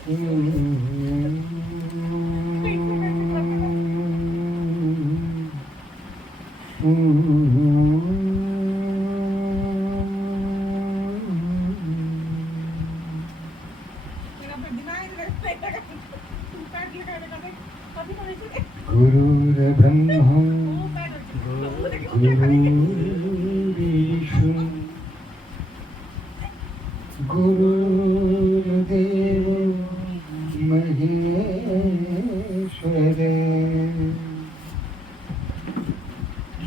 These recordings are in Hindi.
गुरुर्ब्रह्मा गुरुर्विष्णु गुरुर्देवो महेश्वर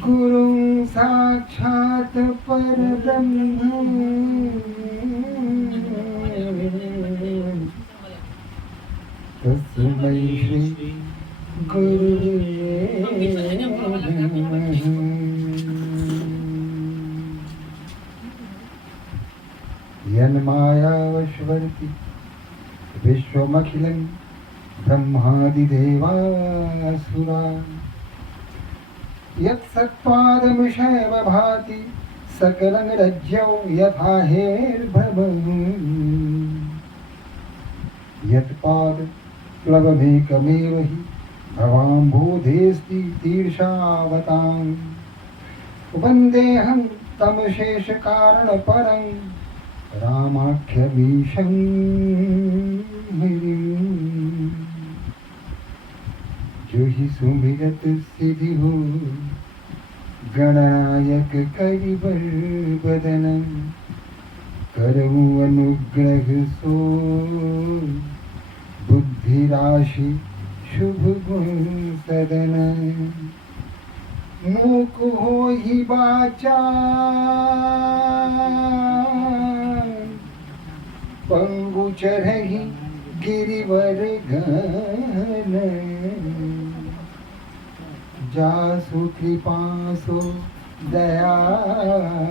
गुरुं साक्षात् परब्रह्म तस्मै श्री गुरुवे नमः। यन्मायावशवर्ति विश्वमखिलं ब्रह्मादिदेवासुरा यत्सत्पादमृषैव भाति सकलं रज्जौ यथा हेर्भवम् यत्पाद प्लवमेकमेव हि भवाम्बोधेऽस्ति तीर्षावताम् वन्देऽहं तं शेषकारणपरं रामाख्यमीशं हरिम्। जो ही सुमिरत सिद्धि हो गणनायक करिबर बदन करऊं अनुग्रह सो बुद्धि राशि शुभ गुण सदन मूक हो ही बाचा पंगु चढ़ही गिरिवर घन जासु कृपासो दयाल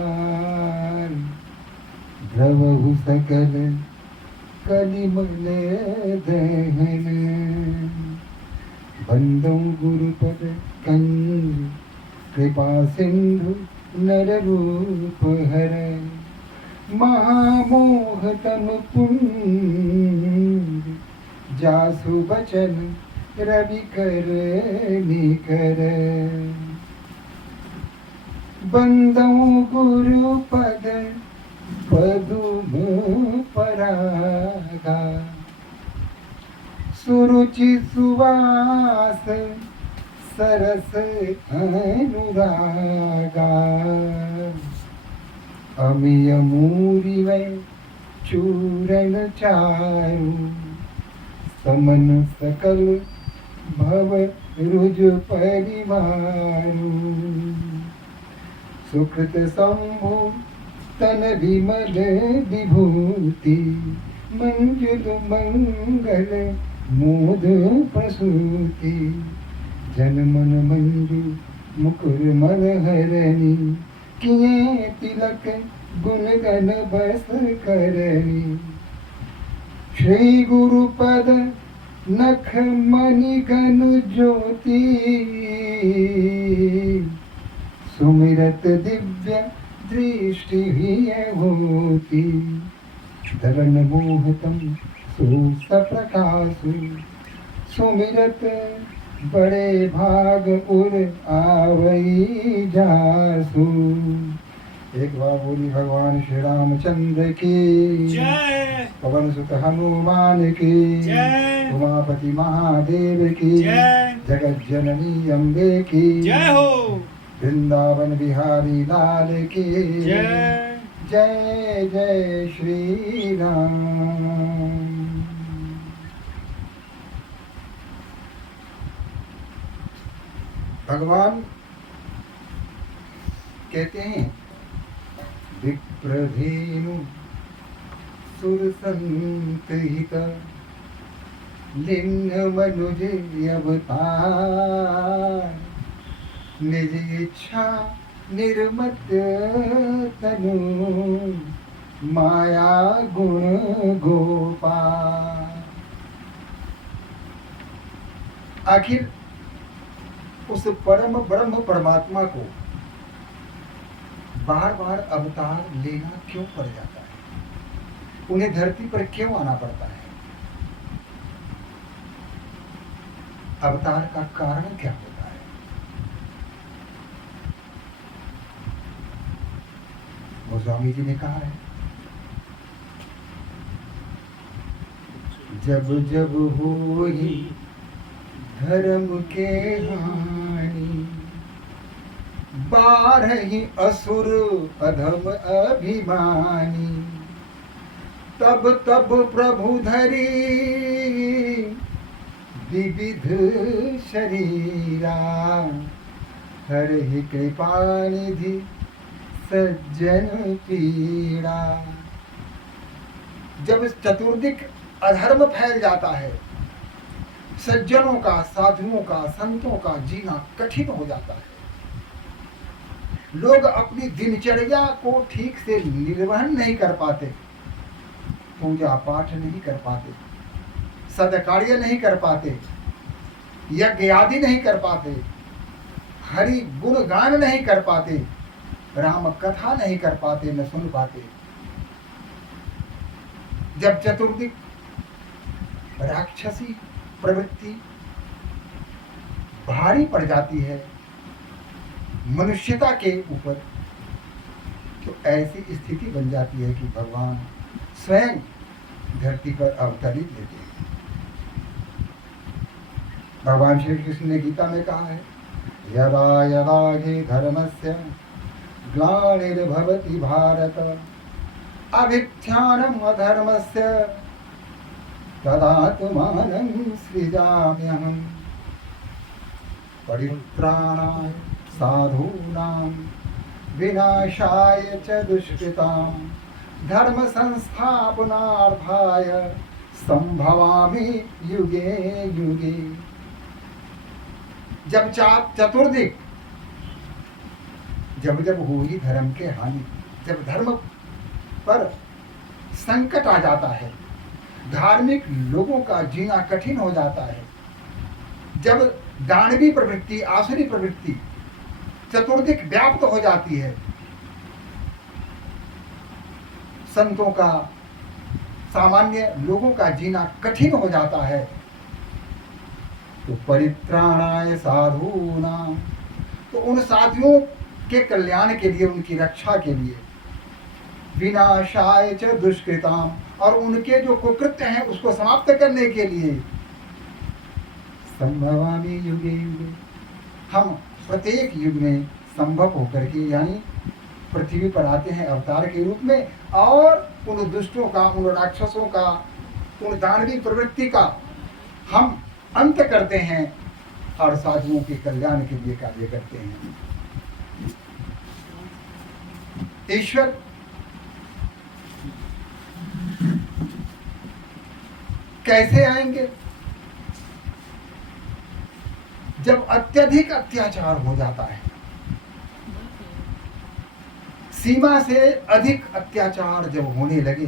द्रवहु सकल कलिमल दहन बंदों गुरुपद कंज कृपा सिंधु नर रूप हर महामोह तम पुंज जासु बचन रवि कर निकर बंदों गुरुपद पदुम परागा सुरुचि सुवास सरस अनुरागा अमिय मूरि वै चूरण चारु समन सकल भव रुज परिवारु सुकृत शंभु तन विमल विभूति मंजुल मंगल मोद प्रसूति जन मन मंजु मुकुर मलहरणी किए तिलक गुण गण बस करणी श्री गुरुपद नख मणि गण ज्योति सुमिरत दिव्य दृष्टि होती धरण मोहतम सुप्रकाशु सुमिरत बड़े भाग उर आवई जासु। एक बार बोली भगवान श्री रामचंद्र की जय, पवन सुत हनुमान की जय, उमापति महादेव की जय, जगत जननी अम्बे की जय हो, वृंदावन बिहारी लाल की जय। जय जय श्री राम। भगवान कहते हैं विप्रधेनु सुरसंत हित लिंग मनुज अवतार निज इच्छा निर्मत तनु माया गुण गोपाल। आखिर उस परम ब्रह्म परमात्मा को बार बार अवतार लेना क्यों पड़ जाता है, उन्हें धरती पर क्यों आना पड़ता है? अवतार का कारण क्या होता है? गोस्वामी जी ने कहा है, जब जब होई धर्म के हानि, बारही असुर अधम अभिमानी, तब तब प्रभु धरी विविध शरीरा, हरि कृपा निधि सज्जन पीड़ा। जब इस चतुर्दिक अधर्म फैल जाता है, सज्जनों का, साधुओं का, संतों का जीना कठिन हो जाता है, लोग अपनी दिनचर्या को ठीक से निर्वहन नहीं कर पाते, पूजा पाठ नहीं कर पाते, सदकार्य नहीं कर पाते, यज्ञ आदि नहीं कर पाते, हरि गुण गान नहीं कर पाते, राम कथा नहीं कर पाते, न सुन पाते। जब चतुर्दिक राक्षसी प्रवृत्ति भारी पड़ जाती है मनुष्यता के ऊपर, तो ऐसी स्थिति बन जाती है कि भगवान स्वयं धरती पर अवतरित लेते हैं। भगवान श्री कृष्ण ने गीता में कहा है, यदा यदा हि धर्मस्य ग्लानिर्भवति भारत, अभित्थानम् अधर्मस्य तदात्मानं सृजाम्यहम्, परित्राणाय साधूनां विनाशाय च दुष्कृतां, धर्म संस्थापनार्थाय संभवामि युगे युगे। जब चतुर्दिक जब जब हुई धर्म के हानि, जब धर्म पर संकट आ जाता है, धार्मिक लोगों का जीना कठिन हो जाता है, जब दानवी प्रवृत्ति, आसुरी प्रवृत्ति चतुर्दिक व्याप्त हो जाती है, संतों का, सामान्य लोगों का जीना कठिन हो जाता है, तो परित्राणाय साधूनां, तो उन साधुओं के कल्याण के लिए, उनकी रक्षा के लिए, विनाशाय च दुष्कृताम, और उनके जो कुकृत्य हैं उसको समाप्त करने के लिए, संभवामि युगे युगे, हम प्रत्येक युग में संभव होकर के, यानी पृथ्वी पर आते हैं अवतार के रूप में, और उन दुष्टों का, उन राक्षसों का, उन दानवी प्रवृत्ति का हम अंत करते हैं और साधुओं के कल्याण के लिए कार्य करते हैं। ईश्वर कैसे आएंगे? जब अत्यधिक अत्याचार हो जाता है, सीमा से अधिक अत्याचार जब होने लगे,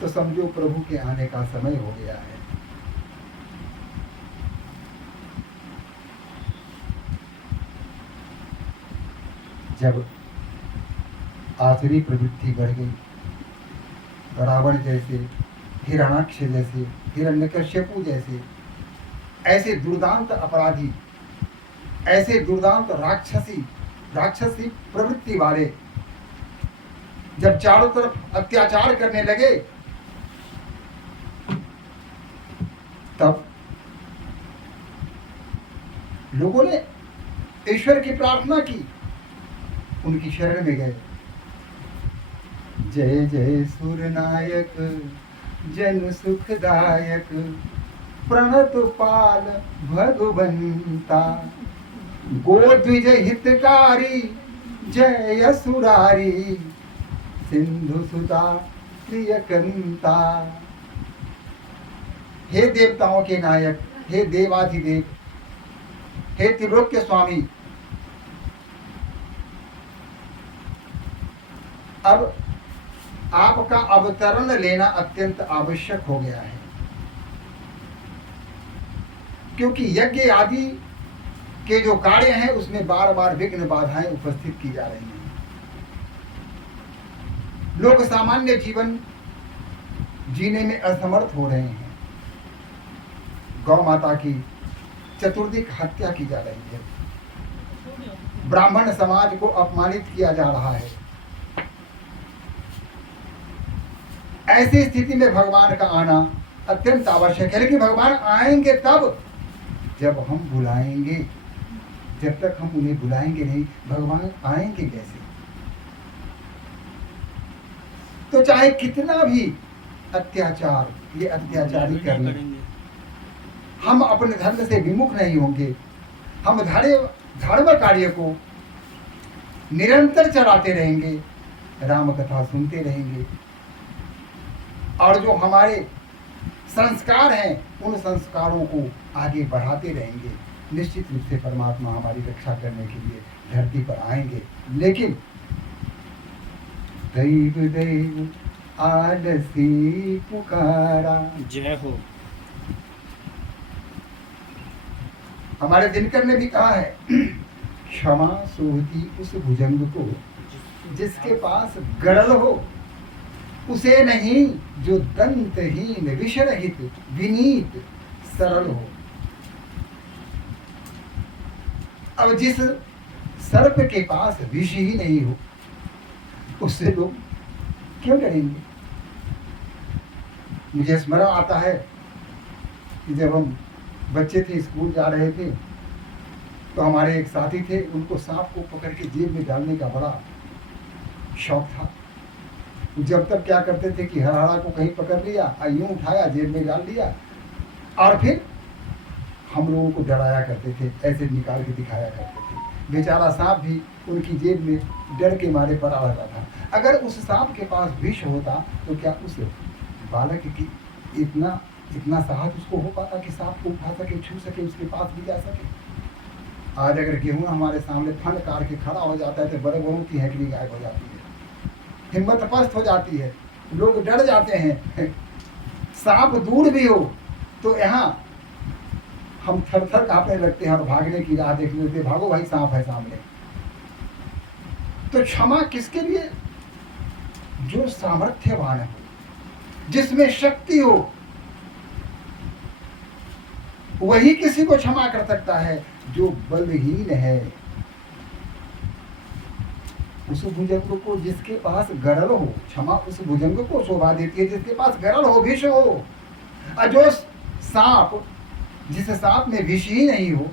तो समझो प्रभु के आने का समय हो गया है। जब आसुरी प्रवृत्ति बढ़ गई, रावण जैसे, हिरण्याक्ष जैसे, हिरण्यकश्यपु जैसे, ऐसे दुर्दांत अपराधी, ऐसे दुर्दांत राक्षसी प्रवृत्ति वाले जब चारों तरफ अत्याचार करने लगे, तब लोगों ने ईश्वर की प्रार्थना की, उनकी शरण में गए। जय जय सूरनायक जन सुखदायक, प्रणत पाल भगवंता, गोद्विज हितकारी जय असुरारी, सिंधु सुता प्रियकंता। हे देवताओं के नायक, हे देवाधिदेव, हे त्रिलोक्य स्वामी, अब आपका अवतरण लेना अत्यंत आवश्यक हो गया है, क्योंकि यज्ञ आदि के जो कार्य हैं उसमें बार बार विघ्न बाधाएं उपस्थित की जा रही हैं। लोग सामान्य जीवन जीने में असमर्थ हो रहे हैं। गौ माता की चतुर्दिक हत्या की जा रही है, ब्राह्मण समाज को अपमानित किया जा रहा है। ऐसी स्थिति में भगवान का आना अत्यंत आवश्यक है। लेकिन भगवान आएंगे तब जब हम बुलाएंगे। जब तक हम उन्हें बुलाएंगे नहीं, भगवान आएंगे कैसे? तो चाहे कितना भी अत्याचार ये अत्याचारी कर लें, हम अपने धर्म से विमुख नहीं होंगे। हम धर्म कार्य को निरंतर चलाते रहेंगे, राम कथा सुनते रहेंगे, और जो हमारे संस्कार हैं उन संस्कारों को आगे बढ़ाते रहेंगे। निश्चित रूप से परमात्मा हमारी रक्षा करने के लिए धरती पर आएंगे। लेकिन दैव दैव आलसी पुकारा, जय हो। हमारे दिनकर ने भी कहा है, क्षमा सोहती उस भुजंग को जिसके पास गरल हो, उसे नहीं जो दंतहीन विषरहित विनीत सरल हो। अब जिस सर्प के पास विष ही नहीं हो, उससे लोग क्यों डरेंगे? मुझे स्मरण आता है कि जब हम बच्चे थे, स्कूल जा रहे थे, तो हमारे एक साथी थे, उनको सांप को पकड़ के जेब में डालने का बड़ा शौक था। जब तक क्या करते थे कि हरहरा को कहीं पकड़ लिया, यूं उठाया, जेब में डाल दिया, और फिर हम लोगों को डराया करते थे, ऐसे निकाल के दिखाया करते थे। बेचारा सांप भी उनकी जेब में डर के मारे पड़ा रहता था। अगर उस सांप के पास विष होता तो क्या उस बालक की इतना साहस उसको हो पाता कि सांप को उठा सके, छू सके, उसके पास भी जा सके? आज अगर गेहूं हमारे सामने फन कार के खड़ा हो जाता है तो बड़े बड़ों की हैकड़ी गायब हो जाती है, हिम्मत पस्त हो जाती है, लोग डर जाते हैं। सांप दूर भी हो तो यहाँ हम थर थर कांपने लगते हैं और भागने की राह देखने लगते हैं, भागो भाई सांप है सामने। तो क्षमा किसके लिए? जो सामर्थ्यवान हो, जिसमें शक्ति हो, वही किसी को क्षमा कर सकता है। जो बलहीन है, उस भुजंग को जिसके पास गरल हो, क्षमा उस भुजंग को शोभा देती है जिसके पास गरल हो, विष हो। और जो सांप, जिस सांप में विष ही नहीं हो,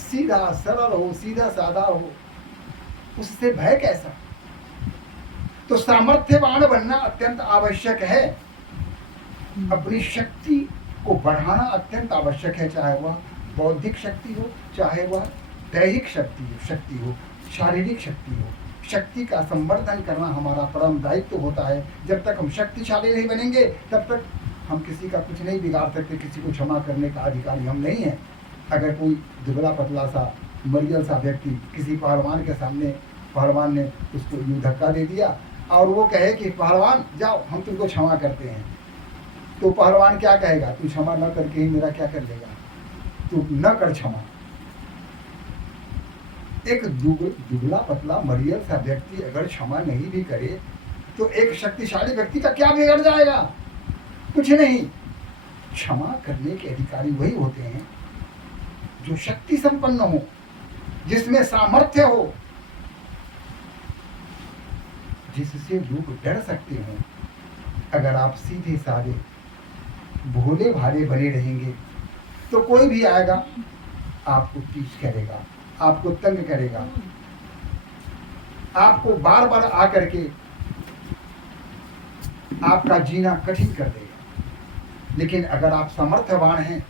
सीधा सरल हो, सीधा साधा हो, उससे भय कैसा? तो सामर्थ्यवान बनना अत्यंत आवश्यक है। अपनी शक्ति को बढ़ाना अत्यंत आवश्यक है, चाहे वह बौद्धिक शक्ति हो, चाहे वह दैहिक शक्ति हो, शारीरिक शक्ति हो। शक्ति का संवर्धन करना हमारा परम दायित्व होता है। जब तक हम शक्तिशाली नहीं बनेंगे तब तक हम किसी का कुछ नहीं बिगाड़ सकते, किसी को क्षमा करने का अधिकारी हम नहीं हैं। अगर कोई दुबला पतला सा मरियल सा व्यक्ति किसी पहलवान के सामने, पहलवान ने उसको यूं धक्का दे दिया और वो कहे कि पहलवान जाओ हम तुमको क्षमा करते हैं, तो पहलवान क्या कहेगा? तू क्षमा न करके ही मेरा क्या कर लेगा? तू न कर क्षमा। एक दुबला पतला मरियल सा व्यक्ति अगर क्षमा नहीं भी करे तो एक शक्तिशाली व्यक्ति का क्या बिगड़ जाएगा? कुछ नहीं। क्षमा करने के अधिकारी वही होते हैं जो शक्ति संपन्न हो, जिसमें सामर्थ्य हो, जिससे लोग डर सकते हो। अगर आप सीधे साधे भोले भाले बने रहेंगे तो कोई भी आएगा आपको टीच करेगा, आपको तंग करेगा, आपको बार बार आकर के आपका जीना कठिन कर देगा। लेकिन अगर आप सामर्थ्यवान हैं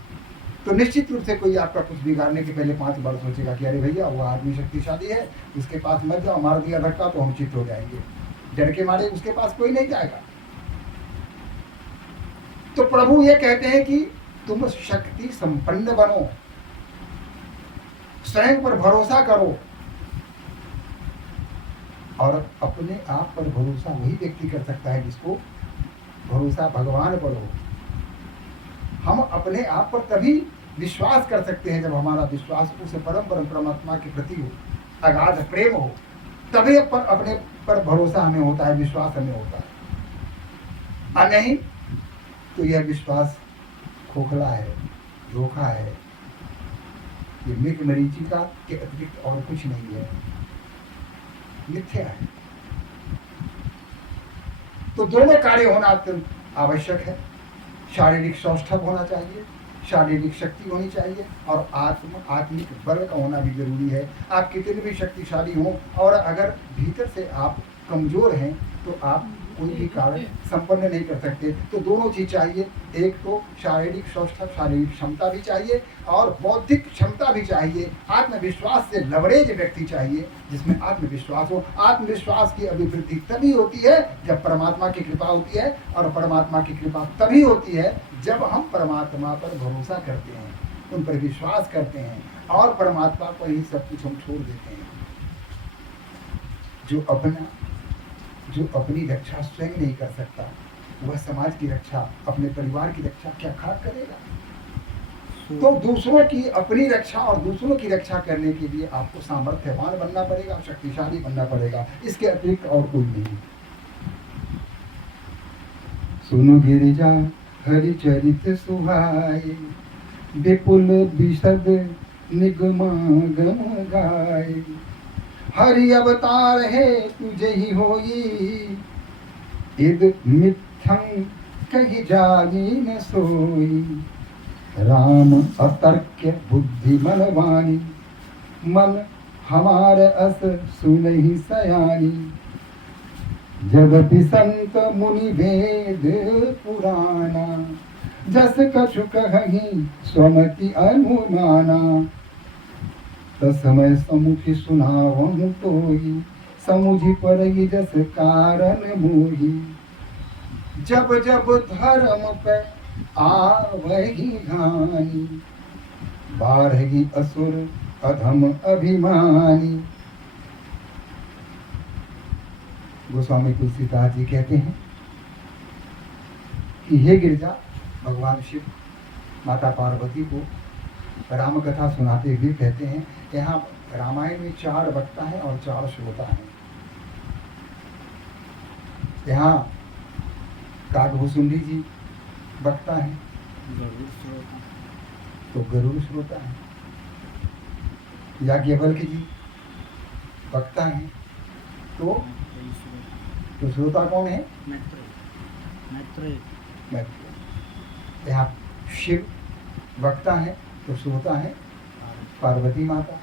तो निश्चित रूप से कोई आपका कुछ बिगाड़ने के पहले 5 बार सोचेगा कि अरे भैया वो आदमी शक्तिशाली है, उसके पास मत जाओ, मार दिया धक्का तो हम चित हो जाएंगे। डर के मारे उसके पास कोई नहीं जाएगा। तो प्रभु ये कहते हैं कि तुम शक्ति संपन्न बनो, स्वयं पर भरोसा करो। और अपने आप पर भरोसा वही व्यक्ति कर सकता है जिसको भरोसा भगवान पर हो। हम अपने आप पर तभी विश्वास कर सकते हैं जब हमारा विश्वास उस परम परमात्मा के प्रति हो, अगाध प्रेम हो, तभी अपने पर भरोसा हमें होता है, विश्वास हमें होता है। और नहीं तो यह विश्वास खोखला है, धोखा है, ये मृग मरीचिका के अतिरिक्त और कुछ नहीं है, मिथ्या है। तो दोनों कार्य होना अत्यंत आवश्यक है। शारीरिक सौष्ठव होना चाहिए, शारीरिक शक्ति होनी चाहिए, और आत्मिक बल का होना भी जरूरी है। आप कितने भी शक्तिशाली हों और अगर भीतर से आप कमजोर हैं तो आप कोई भी कार्य संपन्न नहीं कर सकते। तो दोनों चीज चाहिए, एक तो शारीरिक सौष्ठव, शारीरिक क्षमता भी चाहिए और बौद्धिक क्षमता भी चाहिए। आत्मविश्वास से लवरेज व्यक्ति चाहिए, जिसमें आत्मविश्वास हो। आत्मविश्वास की अभिवृद्धि तभी होती है जब परमात्मा की कृपा होती है, और परमात्मा की कृपा तभी होती है जब हम परमात्मा पर भरोसा करते हैं, उन पर विश्वास करते हैं और परमात्मा पर ही सब कुछ हम छोड़ देते हैं। जो अपनी रक्षा स्वयं नहीं कर सकता, वह समाज की रक्षा, अपने परिवार की रक्षा क्या खाक करेगा। तो दूसरों की अपनी रक्षा और दूसरों की रक्षा करने के लिए आपको सामर्थ्यवान बनना पड़ेगा, शक्तिशाली बनना पड़ेगा, इसके अतिरिक्त और कोई नहीं। सुनो गिरिजा हरिचरित सुहाए, विपुल विशद निगमागम गाए। हरि अवतार है तुझे ही होई, इद मिथ्यं कही जागी न सोई। राम अतर्क्य बुद्धि मन वाणी, मन हमार अस सुनहि सयानी। जगति संत मुनि वेद पुराना, जस कछु कहि स्वमति अनुमाना। तसमय समुखि सुनावहु तोहि, समुझि परहि जस कारण मोहि। जब जब धर्म पे आवहि हानि, बाढ़हि असुर अधम अभिमानी। गोस्वामी तुलसीदास जी कहते हैं कि हे गिरिजा, भगवान शिव माता पार्वती को राम कथा सुनाते हुए कहते हैं, यहाँ रामायण में 4 वक्ता हैं और 4 श्रोता हैं। यहाँ काकभूषुंडी जी वक्ता हैं, तो गरुड़ श्रोता है। याज्ञवल्क्य जी वक्ता हैं, तो श्रोता कौन है? मैत्रेय। यहाँ शिव वक्ता है, तो श्रोता है पार्वती माता।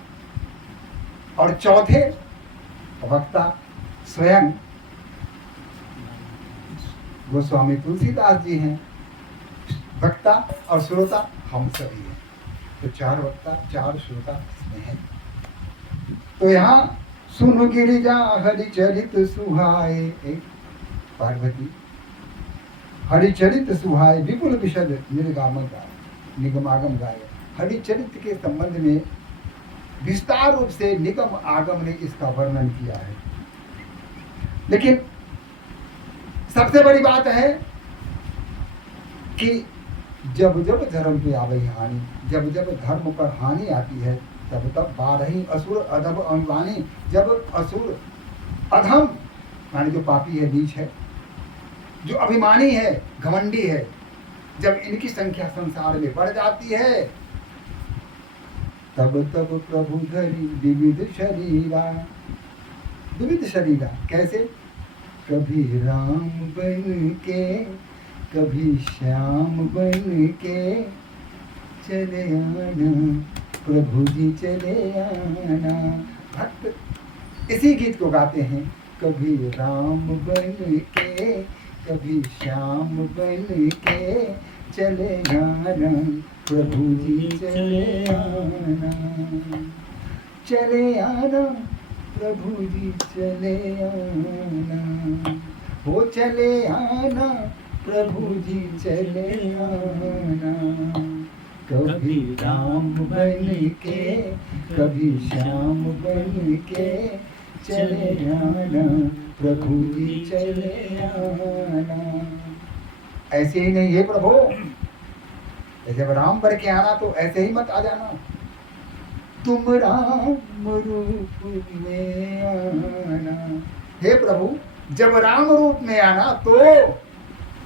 और चौथे वक्ता स्वयं गोस्वामी तुलसीदास जी हैं। वक्ता और श्रोता हम सभी हैं। तो 4 वक्ता 4 श्रोता इसमें हैं। तो यहाँ सुन गिरिजा हरिचरित सुहाए, एक पार्वती हरिचरित सुहाए, विपुल विशद निगमागम गाए। हरिचरित के संबंध में विस्तार रूप से निगम आगम ने इसका वर्णन किया है। लेकिन सबसे बड़ी बात है कि जब जब धर्म पे आवे हानि, जब जब धर्म पर हानि आती है, तब तब बारही असुर अधम अभिमानी। जब असुर अधम माने जो पापी है, नीच है, जो अभिमानी है, घमंडी है, जब इनकी संख्या संसार में बढ़ जाती है, तब तब प्रभु धरी विविध शरीरा। विविध शरीरा कैसे? कभी राम बन के, कभी श्याम बन के चले आना, प्रभु जी चले आना। भक्त इसी गीत को गाते हैं, कभी राम बन के, कभी श्याम बन के चले आना, प्रभु जी चले आना। चले आना प्रभु जी चले आना, हो चले आना प्रभु जी चले आना। कभी राम बन के, कभी श्याम बन के चले आना, प्रभु जी चले आना। ऐसे ही नहीं है प्रभु, जब राम भर के आना तो ऐसे ही मत आ जाना। तुम राम रूप में आना, हे प्रभु जब राम रूप में आना तो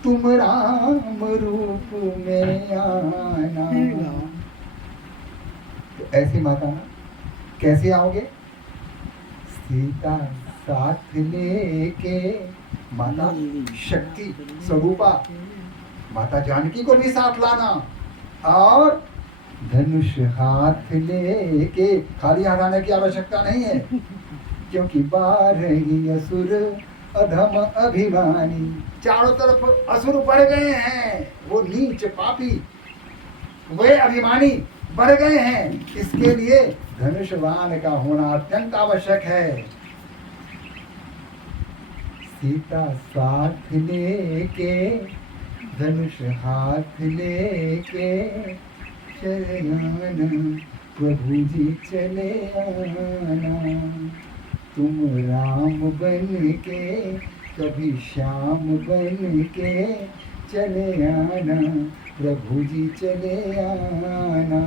तुम राम रूप में आना। तो तो ऐसी माता ना कैसे आओगे? सीता साथ लेके, माता शक्ति स्वरूपा माता जानकी को भी साथ लाना, और धनुष हाथ लेके, खाली हाथ आने की आवश्यकता नहीं है, क्योंकि 12 असुर अधम अभिमानी, चारों तरफ असुर बढ़ गए हैं, वो नीच पापी, वे अभिमानी बढ़ गए हैं, इसके लिए धनुषवान का होना अत्यंत आवश्यक है। सीता साथ लेके, धनुष हाथ लेके चले आना, प्रभु जी चले आना, तुम राम बन के कभी श्याम बन के चले आना, प्रभु जी चले आना।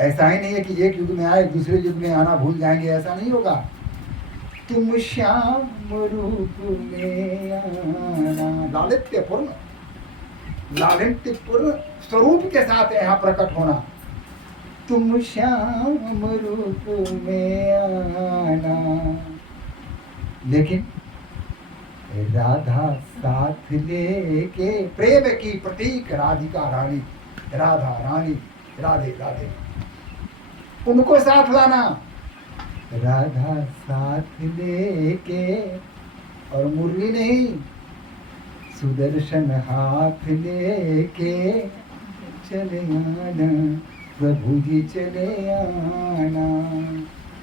ऐसा ही नहीं है कि एक युग में आए दूसरे युग में आना भूल जाएंगे, ऐसा नहीं होगा। तुम श्याम रूप में आना, लालित्यपूर्ण स्वरूप के साथ यहाँ प्रकट होना, तुम श्याम रूप में आना। लेकिन राधा साथ लेके, प्रेम की प्रतीक राधिका रानी, राधा रानी, राधे राधे, उनको साथ लाना, राधा साथ लेके, और मुरली नहीं, सुदर्शन हाथ लेके चले आना, प्रभु जी चले आना।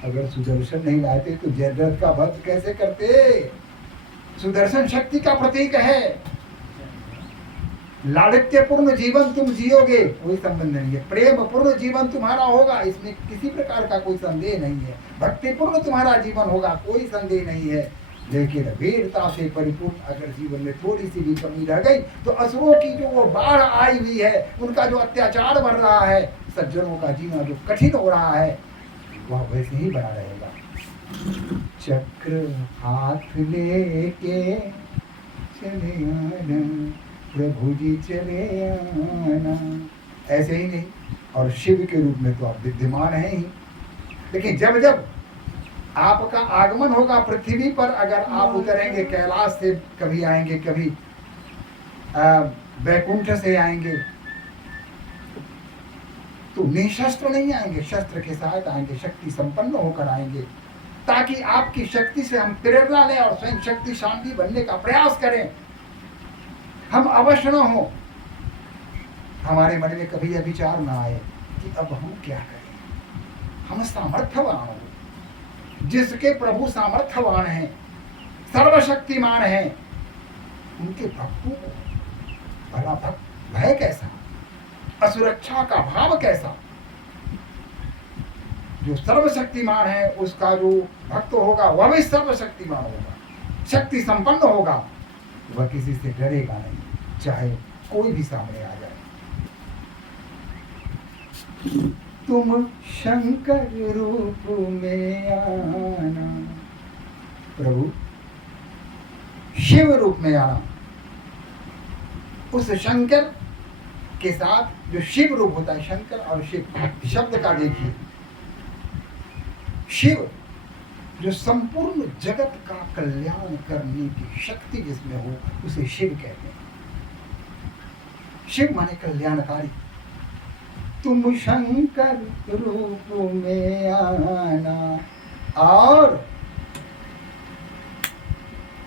अगर सुदर्शन नहीं लाते तो जयद्रथ का वध कैसे करते? सुदर्शन शक्ति का प्रतीक है। लालित्यपूर्ण जीवन तुम जियोगे, कोई संबंध नहीं है। प्रेम पूर्ण जीवन तुम्हारा होगा, इसमें किसी प्रकार का कोई संदेह नहीं है। भक्तिपूर्ण तुम्हारा जीवन होगा, कोई संदेह नहीं है। लेकिन वीरता से परिपूर्ण अगर जीवन में थोड़ी सी भी कमी रह गई तो असुरों की जो वो बाढ़ आई हुई है, उनका जो अत्याचार बढ़ रहा है, सज्जनों का जीना जो कठिन हो रहा है, वह वैसे ही बना रहेगा। चक्र हाथ लेके चले आना, प्रभु जी चले आना। ऐसे ही नहीं, और शिव के रूप में तो आप विद्यमान हैं ही, लेकिन जब जब आपका आगमन होगा पृथ्वी पर, अगर आप उतरेंगे कैलाश से, कभी आएंगे, कभी वैकुंठ से आएंगे, तो निशस्त्र नहीं आएंगे, शस्त्र के साथ आएंगे, शक्ति संपन्न होकर आएंगे, ताकि आपकी शक्ति से हम प्रेरणा लें और स्वयं शक्तिशाली बनने का प्रयास करें। हम अवश्य न हो, हमारे मन में कभी यह विचार ना आए कि अब हम क्या करें। हम सामर्थ्यवान हो, जिसके प्रभु सामर्थ्यवान हैं, सर्वशक्तिमान हैं, उनके भक्तों को भला भक्त भय कैसा, असुरक्षा का भाव कैसा। जो सर्वशक्तिमान है उसका जो भक्त होगा वह भी सर्वशक्तिमान होगा, शक्ति संपन्न होगा, वह किसी से डरेगा नहीं, चाहे कोई भी सामने आ जाए। तुम शंकर रूप में आना, प्रभु शिव रूप में आना। उस शंकर के साथ जो शिव रूप होता है, शंकर और शिव शब्द का देखिए, शिव जो संपूर्ण जगत का कल्याण करने की शक्ति जिसमें हो, उसे शिव कहते हैं। शिव माने कल्याणकारी। तुम शंकर रूप में आना, और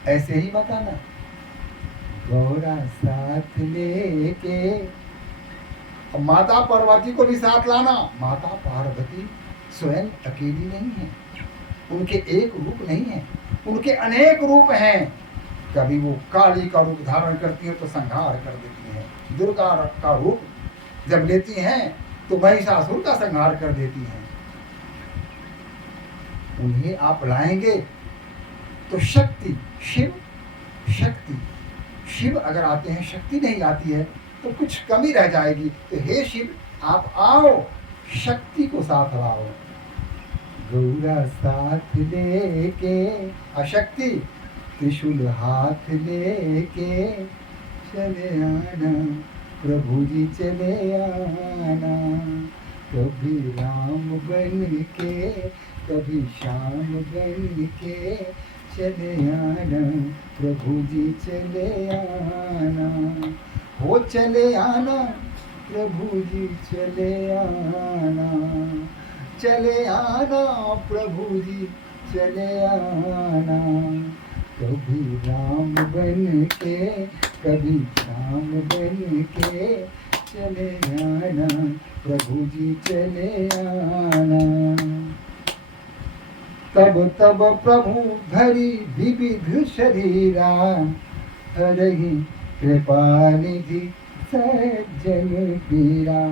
ऐसे ही मत आना, गौरा साथ लेके, माता पार्वती को भी साथ लाना। माता पार्वती स्वयं अकेली नहीं है, उनके एक रूप नहीं है, उनके अनेक रूप हैं। कभी वो काली का रूप धारण करती हैं तो संहार कर देती हैं, दुर्गा का रूप जब लेती हैं तो महिषासुर का संहार कर देती हैं। उन्हें आप लाएंगे तो शक्ति, शिव शक्ति, शिव अगर आते हैं, शक्ति नहीं आती है तो कुछ कमी रह जाएगी। तो हे शिव आप आओ, शक्ति को साथ लाओ। गौरा साथ लेके, अशक्ति त्रिशूल हाथ लेके चले आना, प्रभु जी चले आना। कभी राम बन के कभी श्याम बन के चले आना प्रभु जी चले आना, हो चले आना प्रभु जी चले आना, चले आना प्रभु जी चले आना, कभी राम बन के कभी श्याम बन के चले आना प्रभु जी चले आना। तब तब प्रभु धरी विविध शरीरा, हरहि कृपा निधि सज्जन पीरा,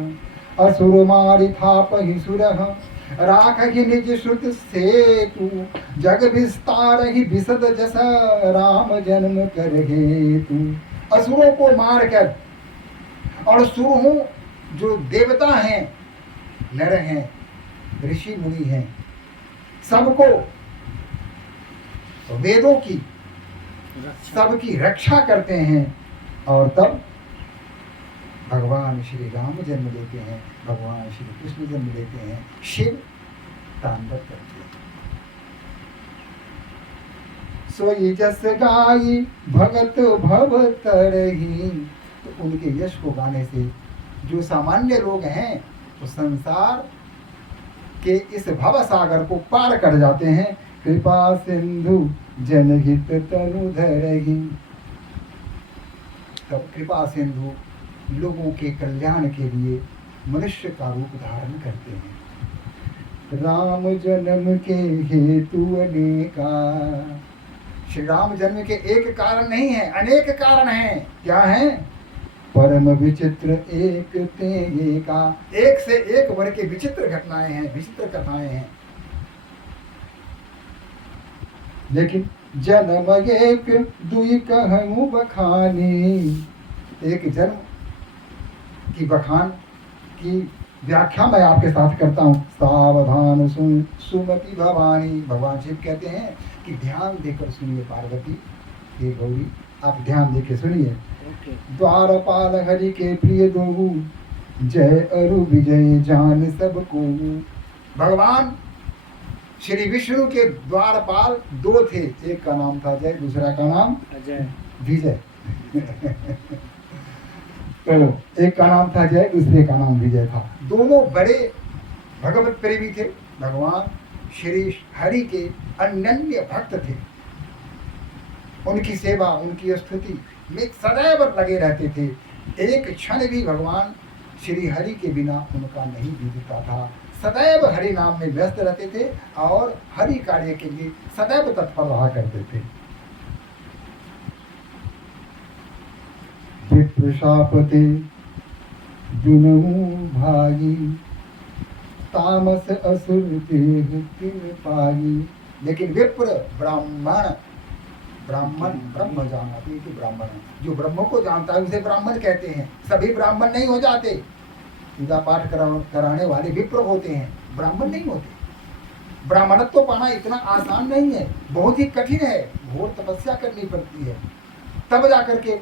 असुर मारि थापहि सुरह राखहि निज श्रुत सेतु, जग विस्तार ही विशद जस राम जन्म कर हेतु। असुरों को मारकर, और सुरहु जो देवता हैं, नर हैं, ऋषि मुनि हैं, सबको वेदों की सबकी रक्षा करते हैं, और तब भगवान श्री राम जन्म लेते हैं, भगवान श्री कृष्ण जन्म लेते हैं, शिव तांडव करते हैं। सोई जस गाई भगत भव तरही, तो उनके यश को गाने से जो सामान्य लोग हैं वो संसार के इस भव सागर को पार कर जाते हैं। कृपा सिंधु जनहित तनु धरहि, तब कृपा सिंधु लोगों के कल्याण के लिए मनुष्य का रूप धारण करते हैं। राम जन्म के हेतु अनेका, श्री राम जन्म के एक कारण नहीं है, अनेक कारण हैं। क्या है? परम विचित्र एक ते एका, एक से एक वर्ग के विचित्र घटनाएं हैं, विचित्र कथाएं हैं। लेकिन जन्म एक दुई कहूँ बखानी, एक जन्म की बखान की व्याख्या मैं आपके साथ करता हूँ। सावधान सुन सुमति भवानी, भगवान शिव कहते हैं कि ध्यान देकर सुनिए पार्वती, हे गौरी आप ध्यान देकर सुनिए। द्वारपाल हरि के प्रिय दोहु, जय अरु विजय जान सबको। भगवान श्री विष्णु के द्वारपाल दो थे, एक का नाम था जय, दूसरा का नाम विजय। तो एक का नाम था जय, दूसरे का नाम विजय था। दोनों बड़े भगवत प्रेमी थे, भगवान श्री हरि के अनन्य भक्त थे। उनकी सेवा, उनकी स्तुति में सदैव लगे रहते थे। एक क्षण भी भगवान श्री हरि के बिना उनका नहीं बीतता था। सदैव हरि नाम में व्यस्त रहते थे और हरि कार्य के लिए सदैव तत्पर रहा करते थे। विप्रशापते दुनहु भाई, तामस असुर देह तिन पाई। लेकिन विप्र ब्राह्मण ब्रह्म जानते कि ब्राह्मण है, जो ब्रह्म को जानता है उसे ब्राह्मण कहते हैं। सभी ब्राह्मण नहीं हो जाते, पूजा पाठ कराने वाले विप्र होते हैं, ब्राह्मण नहीं होते। ब्राह्मणत्व पाना इतना आसान नहीं है, बहुत ही कठिन है, घोर तपस्या करनी पड़ती है, तब जाकर के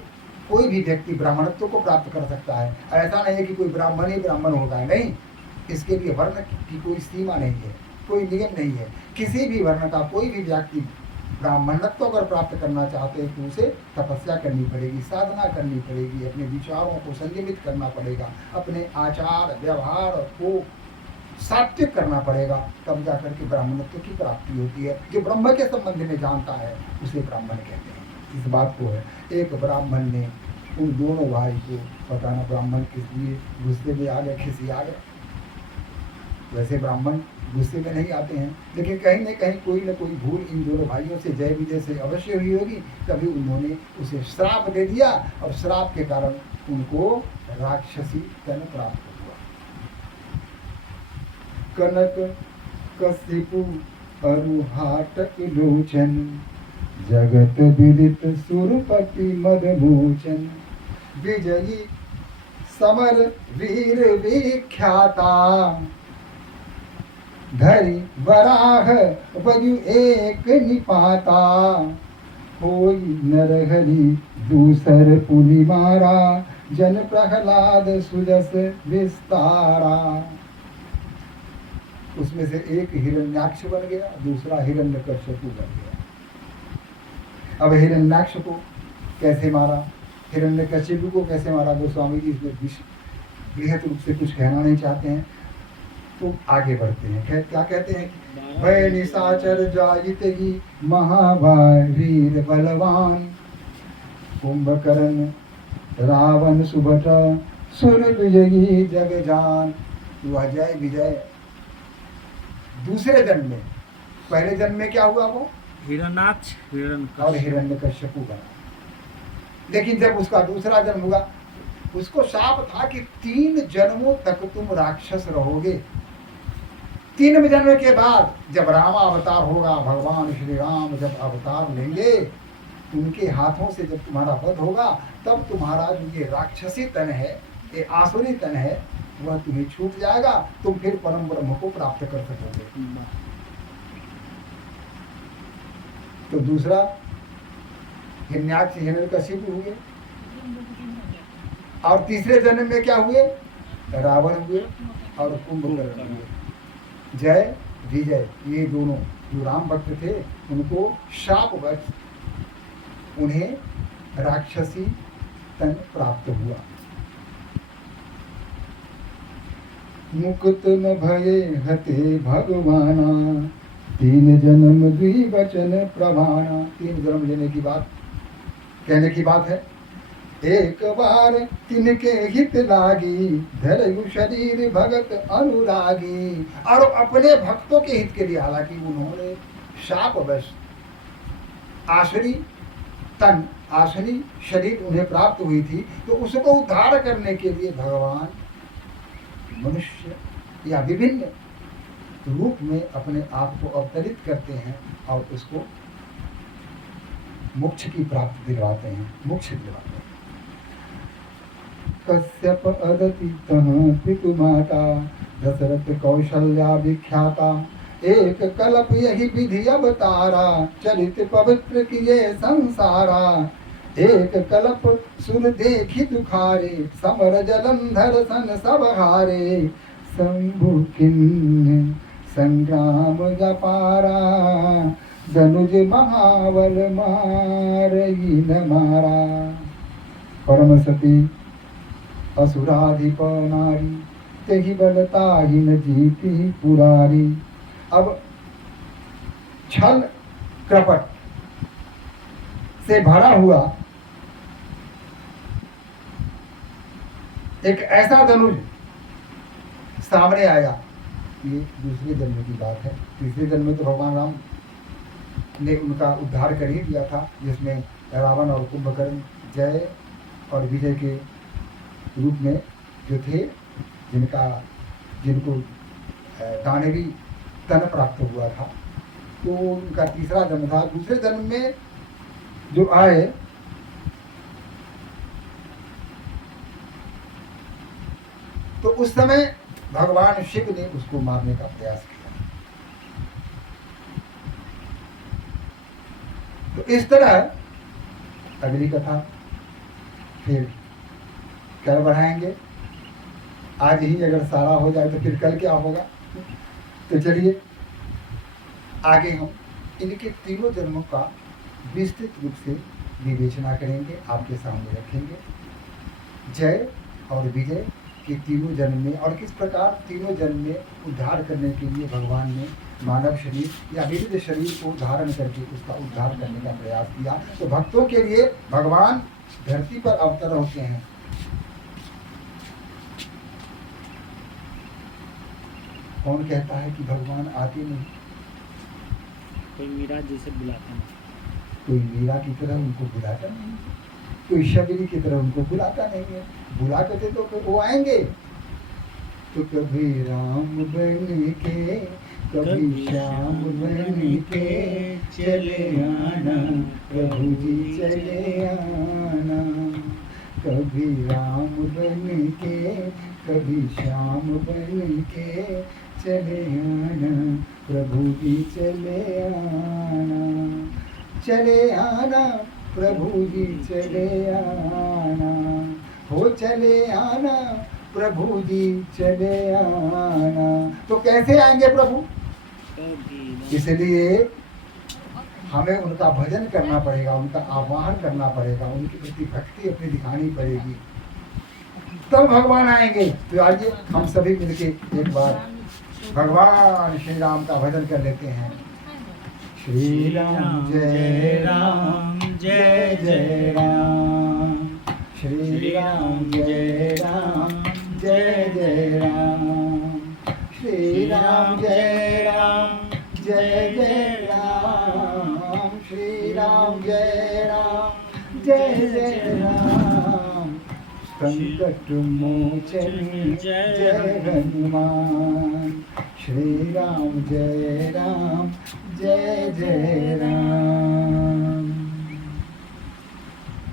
कोई भी व्यक्ति ब्राह्मणत्व को प्राप्त कर सकता है। ऐसा नहीं है कि कोई ब्राह्मण ही ब्राह्मण होगा, नहीं, इसके लिए वर्ण की कोई सीमा नहीं है, कोई नियम नहीं है। किसी भी वर्ण का कोई भी व्यक्ति ब्राह्मणत्व अगर प्राप्त करना चाहते हैं तो उसे तपस्या करनी पड़ेगी, साधना करनी पड़ेगी, अपने विचारों को संयमित करना पड़ेगा, अपने आचार व्यवहार को सात्विक करना पड़ेगा, तब जाकर के ब्राह्मणत्व की प्राप्ति होती है। जो ब्रह्म के संबंध में जानता है उसे ब्राह्मण कहते हैं। इस बात को है, एक ब्राह्मण ने उन दोनों भाई को, पता ना ब्राह्मण किस लिए गुस्से में आ गए, खिसिया गए। वैसे ब्राह्मण गुस्से में नहीं आते हैं, लेकिन कहीं न कहीं कोई न कोई भूल इन दोनों भाइयों से, जय विजय से अवश्य हुई होगी। तभी उन्होंने उसे श्राप दे दिया और श्राप के कारण उनको राक्षसी तन प्राप्त हुआ। कनक कशिपु अरुहाटक लोचन, जगत विदित सुरपति मदमोचन। विजयी समर वीर विख्याता, धरि वराह बजु एक निपाता। होई नरहरि दूसर पुनि मारा, जन प्रहलाद सुजस विस्तारा। उसमें से एक हिरण्याक्ष बन गया, दूसरा हिरण्यकश्यपु बन गया। अब हिरण्याक्ष को कैसे मारा, हिरण्यकश्यपु को कैसे मारा, गोस्वामी जी इसमें बृहद रूप से कुछ कहना नहीं चाहते हैं, तो आगे बढ़ते हैं। क्या कहते हैं, भय निशाचर जायित ही महावीर बलवान, कुंभकर्ण रावण सुभट सुर विजयी जग जान। वह जय विजय दूसरे जन्म में, पहले जन्म में क्या हुआ, वो हिरण्याक्ष और हिरण्यकश्यपु बना। लेकिन जब उसका दूसरा जन्म हुआ, उसको शाप था कि 3 जन्मों तक तुम राक्षस रहोगे। 3 जन्म के बाद जब रामावतार होगा, भगवान श्री राम जब अवतार लेंगे, उनके हाथों से जब तुम्हारा वध होगा, तब तुम्हारा जो ये राक्षसी तन है, ये आसुरी तन है, वह तुम्हें छूट जाएगा, तुम फिर परम ब्रह्म को प्राप्त कर सकोगे। तो दूसरा हिरण्याक्ष हिरण्यकशिपु हुए, और तीसरे जन्म में क्या हुए, रावण हुए और कुंभकर्ण हुए। जय विजय ये दोनों जो राम भक्त थे, उनको शापवश उन्हें राक्षसी तन प्राप्त हुआ। मुकुत न भये हते भगवाना, 3 जन्म द्विवचन प्रभाना। 3 जन्म लेने की बात, कहने की बात है। एक बार तिनके हित लागी, धरयु शरीर भगत अनुरागी। और अपने भक्तों के हित के लिए, हालांकि उन्होंने शापवश आसुरी तन, आसुरी शरीर उन्हें प्राप्त हुई थी, तो उसको उद्धार करने के लिए भगवान मनुष्य या विभिन्न रूप में अपने आप को अवतरित करते हैं और उसको मोक्ष की प्राप्ति दिलवाते हैं, मोक्ष दिलवाते हैं। कश्यप अदति तह पितु माता, दशरथ कौशल्या विख्याता। एक कल्प यही विधि अवतारा, चलित पवित्र किए संसारा। एक कल्प सुन देखी दुखारे, समर जलंधर सन सब हारे। शंभु किन्ह संग्राम जपारा, धनुज महाबल मारई न मारा। परम सती असुराधिप नारी, तेहि बलताहि न जीती पुरारी। अब छल कपट से भरा हुआ एक ऐसा धनुष सामने आया। ये दूसरे जन्म की बात है। तीसरे जन्म में तो भगवान राम ने उनका उद्धार कर ही दिया था, जिसमें रावण और कुंभकर्ण जय और विजय के रूप में जो थे, जिनको दानवी तन प्राप्त हुआ था, तो उनका तीसरा जन्म था। दूसरे जन्म में जो आए, तो उस समय भगवान शिव ने उसको मारने का प्रयास किया। तो इस तरह अगली कथा फिर कल बढ़ाएंगे। आज ही अगर सारा हो जाए तो फिर कल क्या होगा। तो चलिए आगे हम इनके तीनों जन्मों का विस्तृत रूप से विवेचना करेंगे, आपके सामने रखेंगे। जय और विजय के तीनों जन्म में, और किस प्रकार तीनों जन्म में उद्धार करने के लिए भगवान ने मानव शरीर या विविध शरीर को धारण करके उसका उद्धार करने का प्रयास किया। तो भक्तों के लिए भगवान धरती पर अवतर होते हैं। कौन कहता है कि भगवान आते नहीं? कोई मीरा जैसे बुलाता नहीं, कोई मीरा की तरह उनको बुलाता नहीं, कोई शबरी की तरह उनको बुलाता नहीं है। बुला करते तो वो आएंगे। तो कभी राम बन के, कभी श्याम बन के चले आना, प्रभु जी चले आना। कभी राम बन के, कभी श्याम बन के चले आना, प्रभु जी चले आना। चले आना प्रभु जी चले आना, हो चले आना प्रभु जी चले आना। तो कैसे आएंगे प्रभु? कभी ना इसलिए हमें उनका भजन करना पड़ेगा, उनका आह्वान करना पड़ेगा, उनकी प्रति भक्ति अपनी दिखानी पड़ेगी, तब भगवान आएंगे। तो आइए हम सभी मिलके एक बार भगवान श्री राम का भजन कर लेते हैं। श्री राम जय राम जय जय राम, श्री राम जय राम जय जय राम, श्री राम जय राम जय जय राम, श्री राम जय राम जय जय राम। संकट मोचन जय हनुमान, श्री राम जय राम जय जय राम।